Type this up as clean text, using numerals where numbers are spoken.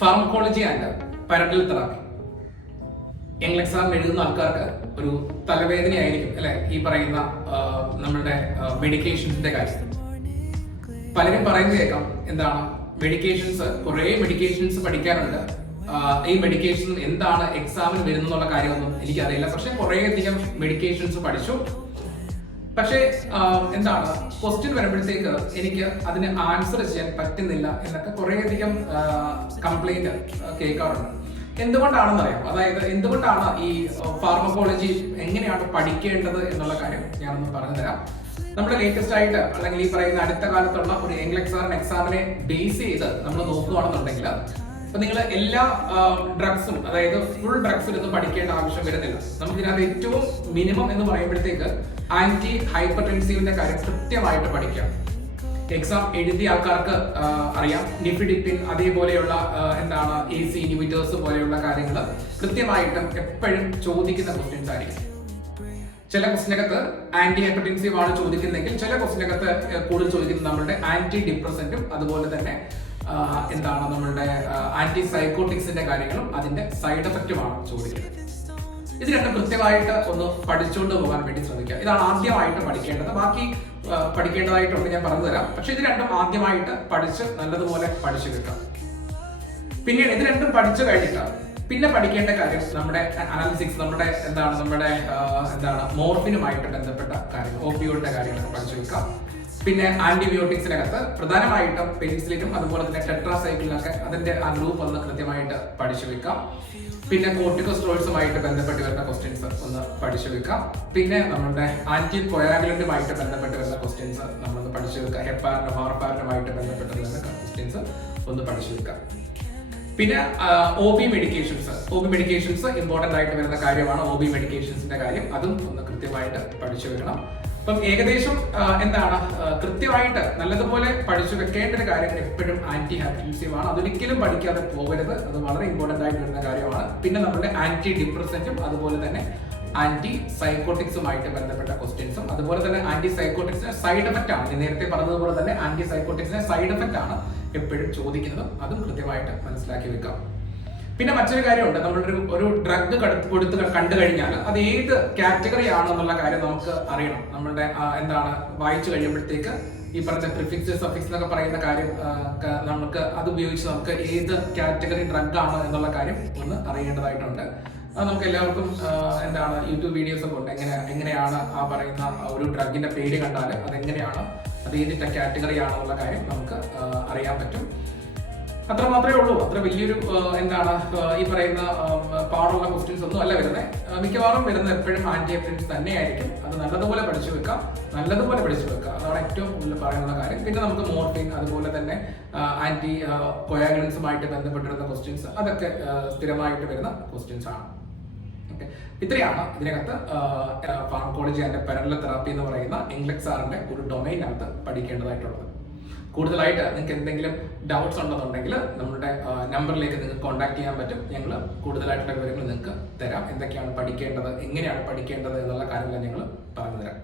Pharmacology and parental therapy. Young exam എഴുതുന്ന ആൾക്കാർക്ക് ഒരു തലവേദനയായിരിക്കും അല്ലെ ഈ പറയുന്ന നമ്മളുടെ മെഡിക്കേഷൻസിന്റെ കാര്യം. പലരും പറയുന്നത് കേൾക്കാം, എന്താണ് കുറേ മെഡിക്കേഷൻസ് പഠിക്കാനുണ്ട്, ഈ മെഡിക്കേഷൻ എന്താണ് എക്സാമിന് വരുന്നുള്ള കാര്യമൊന്നും എനിക്കറിയില്ല. പക്ഷെ കുറേയധികം മെഡിക്കേഷൻസ് പഠിച്ചു, പക്ഷേ എന്താണ് ക്വസ്റ്റ്യൻ വരുമ്പോഴത്തേക്ക് എനിക്ക് അതിന് ആൻസർ ചെയ്യാൻ പറ്റുന്നില്ല എന്നൊക്കെ കുറേയധികം കംപ്ലൈന്റ് കേൾക്കാറുണ്ട്. എന്തുകൊണ്ടാണെന്നറിയാം, അതായത് എന്തുകൊണ്ടാണ് ഈ ഫാർമക്കോളജി എങ്ങനെയാണ് പഠിക്കേണ്ടത് എന്നുള്ള കാര്യം ഞാനൊന്ന് പറഞ്ഞു തരാം. നമ്മുടെ ലേറ്റസ്റ്റ് ആയിട്ട് അല്ലെങ്കിൽ ഈ പറയുന്ന അടുത്ത കാലത്തുള്ള ഒരു എക്സാമിനെ ബേസ് ചെയ്ത് നമ്മൾ നോക്കുകയാണെന്നുണ്ടെങ്കിൽ അപ്പൊ നിങ്ങൾ എല്ലാ ഡ്രഗ്സും, അതായത് ഫുൾ ഡ്രഗ്സ് ഇരുന്ന് പഠിക്കേണ്ട ആവശ്യം വരുന്നില്ല. നമുക്ക് ഇതിനകത്ത് ഏറ്റവും മിനിമം എന്ന് പറയുമ്പോഴത്തേക്ക് ആന്റി ഹൈപ്പർടെൻസീവിന്റെ കാര്യം കൃത്യമായിട്ട് പഠിക്കാം. എക്സാം എഴുതിയ ആൾക്കാർക്ക് അറിയാം, നിഫിഡിപ്പിൻ അതേപോലെയുള്ള എന്താണ് AC ഇൻഹിബിറ്റേഴ്സ് പോലെയുള്ള കാര്യങ്ങൾ കൃത്യമായിട്ടും എപ്പോഴും ചോദിക്കുന്ന ക്വസ്റ്റ്യൻസ് ആയിരിക്കും. ചില ക്വസ്റ്റിനകത്ത് ആന്റി ഹൈപ്പർടെൻസീവ് ആണ് ചോദിക്കുന്നതെങ്കിൽ ചില ക്വസ്റ്റിനകത്ത് കൂടുതൽ ചോദിക്കുന്നത് നമ്മളുടെ ആന്റി ഡിപ്രസന്റും അതുപോലെ തന്നെ എന്താണ് നമ്മളുടെ ആന്റി സൈക്കോട്ടിക്സിന്റെ കാര്യങ്ങളും അതിന്റെ സൈഡ് എഫക്റ്റുമാണ് ചോദിക്കുന്നത്. ഇത് രണ്ടും കൃത്യമായിട്ട് ഒന്ന് പഠിച്ചുകൊണ്ട് പോകാൻ വേണ്ടി ശ്രമിക്കുക. ഇതാണ് ആദ്യമായിട്ട് പഠിക്കേണ്ടത്. ബാക്കി പഠിക്കേണ്ടതായിട്ടുണ്ട്, ഞാൻ പറഞ്ഞു തരാം. പക്ഷെ ഇത് രണ്ടും ആദ്യമായിട്ട് പഠിച്ച് നല്ലതുപോലെ പഠിച്ചു കിട്ടാം. പിന്നീട് ഇത് രണ്ടും പഠിച്ചു കഴിഞ്ഞിട്ട് പിന്നെ പഠിക്കേണ്ട കാര്യം നമ്മുടെ അനാലിസിക്സ്, നമ്മുടെ മോർഫിനുമായിട്ട് ബന്ധപ്പെട്ട കാര്യങ്ങൾ, ഓപ്പിയോയിഡിന്റെ കാര്യങ്ങളൊക്കെ പഠിച്ചു വെക്കാം. പിന്നെ ആന്റിബയോട്ടിക്സിനകത്ത് പ്രധാനമായിട്ടും പെനിസിലിനും അതുപോലെ തന്നെ ടെട്രാസൈക്ലിനൊക്കെ അതിന്റെ ആ ഗ്രൂപ്പ് ഒന്ന് കൃത്യമായിട്ട് പഠിച്ചു വെക്കാം. പിന്നെ കോർട്ടിക്കോസ്റ്റെറോയിഡ്സുമായിട്ട് ബന്ധപ്പെട്ട് വരുന്ന ക്വസ്റ്റ്യൻസ് ഒന്ന് പഠിച്ചു വെക്കാം. പിന്നെ നമ്മുടെ ആന്റി കൊയാഗുലന്റുമായിട്ട് ബന്ധപ്പെട്ട് വരുന്ന ക്വസ്റ്റ്യൻസ് നമ്മളൊന്ന് പഠിച്ചു വെക്കാം. ഹെപ്പാറിനും വാർഫാറിനുമായിട്ട് ബന്ധപ്പെട്ട് വരുന്ന ക്വസ്റ്റ്യൻസ് ഒന്ന് പഠിച്ചു വെക്കാം. പിന്നെ OB മെഡിക്കേഷൻസ് ഇമ്പോർട്ടന്റ് ആയിട്ട് വരുന്ന കാര്യമാണ്. OB മെഡിക്കേഷൻസിന്റെ കാര്യം അതും ഒന്ന് കൃത്യമായിട്ട് പഠിച്ചു വെക്കണം. അപ്പം ഏകദേശം കൃത്യമായിട്ട് നല്ലതുപോലെ പഠിച്ചു വെക്കേണ്ട ഒരു കാര്യം എപ്പോഴും ആന്റി ഹൈപ്പർടെൻസീവ് ആണ്. അതൊരിക്കലും പഠിക്കാതെ പോകരുത്. അത് വളരെ ഇമ്പോർട്ടന്റ് ആയിട്ട് വരുന്ന കാര്യമാണ്. പിന്നെ നമ്മുടെ ആന്റി ഡിപ്രസന്റും അതുപോലെ തന്നെ ആന്റി സൈക്കോട്ടിക്സുമായിട്ട് ബന്ധപ്പെട്ട ക്വസ്റ്റ്യൻസും അതുപോലെ തന്നെ ആന്റി സൈക്കോട്ടിക്സിന്റെ സൈഡ് എഫക്റ്റ് ആണ്. നേരത്തെ പറഞ്ഞതുപോലെ തന്നെ ആന്റി സൈക്കോട്ടിക്സിന്റെ സൈഡ് എഫക്റ്റ് ആണ് എപ്പോഴും ചോദിക്കുന്നതും അതും കൃത്യമായിട്ട് മനസ്സിലാക്കി വെക്കാം. പിന്നെ മറ്റൊരു കാര്യമുണ്ട്, നമ്മളൊരു ഡ്രഗ് കൊടുത്ത് കണ്ടു കഴിഞ്ഞാൽ അത് ഏത് കാറ്റഗറി ആണെന്നുള്ള കാര്യം നമുക്ക് അറിയണം. നമ്മളുടെ വായിച്ചു കഴിയുമ്പോഴത്തേക്ക് ഈ പറഞ്ഞ പ്രിഫിക്സ് സഫിക്സ് എന്നൊക്കെ പറയുന്ന കാര്യം നമുക്ക് അത് ഉപയോഗിച്ച് നമുക്ക് ഏത് കാറ്റഗറി ഡ്രഗ് ആണ് എന്നുള്ള കാര്യം ഒന്ന് അറിയേണ്ടതായിട്ടുണ്ട്. അത് നമുക്ക് എല്ലാവർക്കും യൂട്യൂബ് വീഡിയോസ് ഒക്കെ ഉണ്ട്. എങ്ങനെയാണ് ആ പറയുന്ന ഒരു ഡ്രഗിന്റെ പേര് കണ്ടാൽ അതെങ്ങനെയാണ്, അത് ഏത് കാറ്റഗറി ആണെന്നുള്ള കാര്യം നമുക്ക് അറിയാൻ പറ്റും. അത്ര മാത്രമേ ഉള്ളൂ. അത്ര വലിയൊരു ഈ പറയുന്ന പാടുള്ള ക്വസ്റ്റ്യൻസ് ഒന്നും അല്ല വരുന്നത്. മിക്കവാറും വരുന്നത് എപ്പോഴും ആന്റി ഹൈപ്പർടെൻസ് തന്നെയായിരിക്കും. അത് നല്ലതുപോലെ പഠിച്ചു വെക്കാം. അതാണ് ഏറ്റവും കൂടുതൽ പറയാനുള്ള കാര്യം. പിന്നെ നമുക്ക് മോർഫിൻ അതുപോലെ തന്നെ ആന്റി കൊയാഗുലൻസുമായിട്ട് ബന്ധപ്പെട്ടിരുന്ന ക്വസ്റ്റ്യൻസ് അതൊക്കെ സ്ഥിരമായിട്ട് വരുന്ന ക്വസ്റ്റ്യൻസ് ആണ്. ഇത്രയാണ് ഇതിനകത്ത് ഫാർമക്കോളജി ആൻഡ് പാരന്റൽ തെറാപ്പി എന്ന് പറയുന്ന ഇംഗ്ലക്സാറിന്റെ ഒരു ഡൊമൈനകത്ത് പഠിക്കേണ്ടതായിട്ടുള്ളത്. കൂടുതലായിട്ട് നിങ്ങൾക്ക് എന്തെങ്കിലും ഡൗട്ട്സ് ഉണ്ടെന്നുണ്ടെങ്കിൽ നമ്മുടെ നമ്പറിലേക്ക് നിങ്ങൾക്ക് കോൺടാക്ട് ചെയ്യാൻ പറ്റും. ഞങ്ങൾ കൂടുതലായിട്ടുള്ള വിവരങ്ങൾ നിങ്ങൾക്ക് തരാം. എന്തൊക്കെയാണ് പഠിക്കേണ്ടത്, എങ്ങനെയാണ് പഠിക്കേണ്ടത് എന്നുള്ള കാര്യങ്ങൾ ഞങ്ങൾ പറഞ്ഞു തരാം.